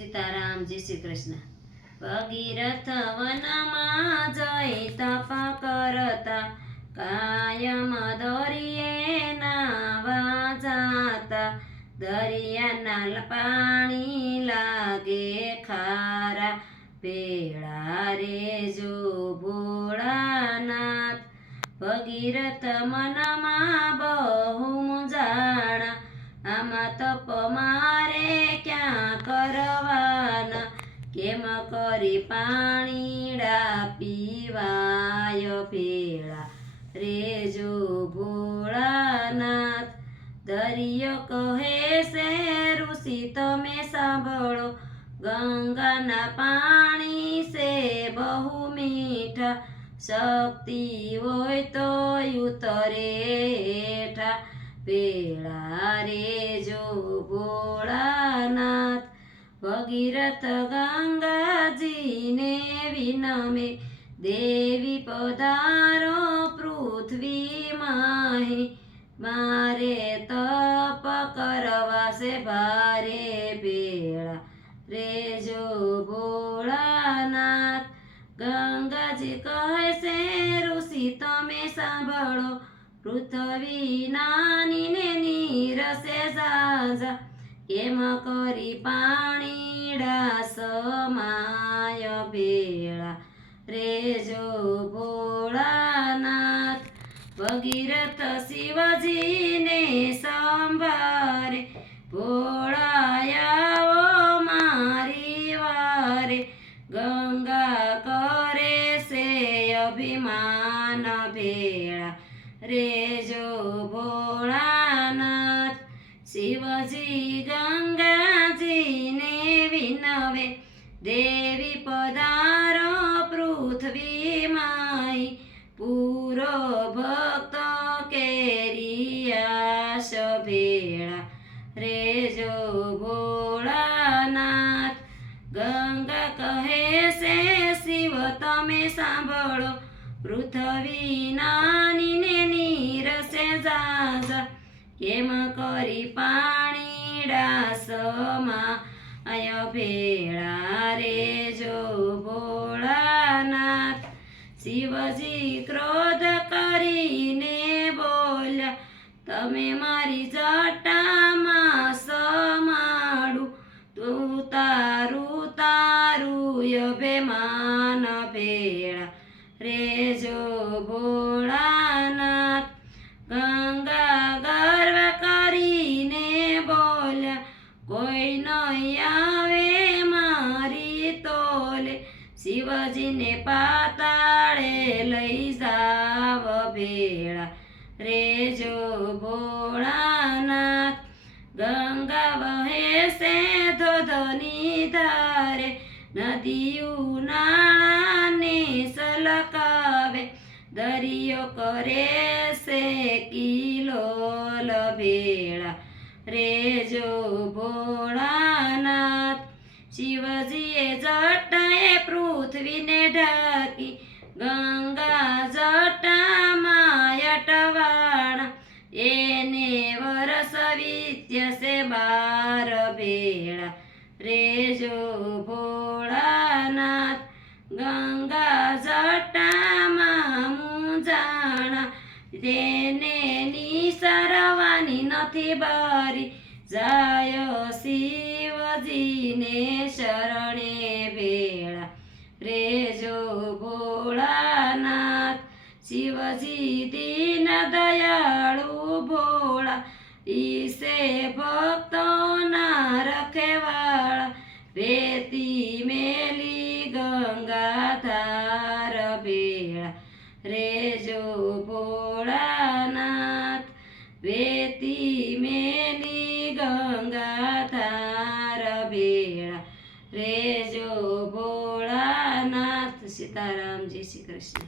સીતારામ, જય શ્રી કૃષ્ણ. ભગીરથ વનમાં જઈ તપ કરતા, કાયમ દરિયે નાવા જાતા. દરિયાના પાણી લાગે ખારા, ભેળા રેજો ભોળાનાથ. ભગીરથ મનમાં બહુ મૂંઝાણા, આમાં તપ મારે ક્યાં કરવાના. કેમ કરી પાણીડા પીવાય, ભેળા રેજો ભોળાનાથ. દરિયો કહે છે ઋષિ તમે સાંભળો, ગંગાના પાણી છે બહુ મીઠા. શક્તિ હોય તો ઉતરે હેઠા, ભેળા રેજો ભોળાનાથ. ભગીરથ ગંગાજીને વિનમે, દેવી પધારો પૃથ્વીમાં. મારે તપ કરવા છે ભારે, ભેળા રેજો ભોળાનાથ. ગંગાજી કહે છે ઋષિ તમે સાંભળો, પૃથ્વી નાની ને નીરસે ઝાઝા. કેમ કરી પાણીડા સમાય, ભેળા રેજો ભોળાનાથ. ભગીરથ શિવજીને સંભારે, ભોળાયાઓ મારી વારે. ગંગા કરે છે અભિમાન, ભેળા રેજો ભોળાનાથ. શિવજી ગંગાજીને વિનવે, દેવી પધારો પૃથ્વીમાં. પૂરો ભક્ત કેરિયાશ, ભેળા રેજો ભોળાનાથ. ગંગા કહે છે શિવ તમે સાંભળો, પૃથ્વી નાની ને નીરસે ઝાઝા. કેમ કરી પાણીડા સમાય, ભેળા રેજો ભોળાનાથ. શિવજી ક્રોધ કરીને બોલ્યા, તમે મારી જટામાં સમાડું. તું તારું તારું અભિમાન, ભેળા રેજો ભોળાનાથ. ગંગા ગર્વ કરીને બોલ્યા, કોઈ નહીં આવે મારી તોલે. શિવજીને પાતાળે લઈ જાવ, ભેળા રેજો ભોળાનાથ. ગંગા વહે છે ધોધની ધારે, નદીયું નાળાને સલકાવે. દરિયો કરે છે કિલોલ, ભેળા રેજો ભોળાનાથ. શિવજીએ જટાએ પૃથ્વીને ઢાંકી, ગંગા જટામાં અટવાણા. એને વરસ વીત્યસે 12, ભેળા રેજો ભોળાનાથ. ગંગા જટામાં મૂંઝાણા, તેને નિસરવાની નથી બારી. જાય શિવજીને શરણે, ભેળા રેજો ભોળાનાથ. શિવજી દીન દયાળુ ભોળા, ઈસે ભક્તોના રખેવાળા. વેતી મેલી ગંગા ધાર, ભેળા રેજો ભોળાનાથ. વેતી મેલી ગંગા ધાર, ભેળા રેજો ભોળાનાથ. સીતારામ, જય શ્રી કૃષ્ણ.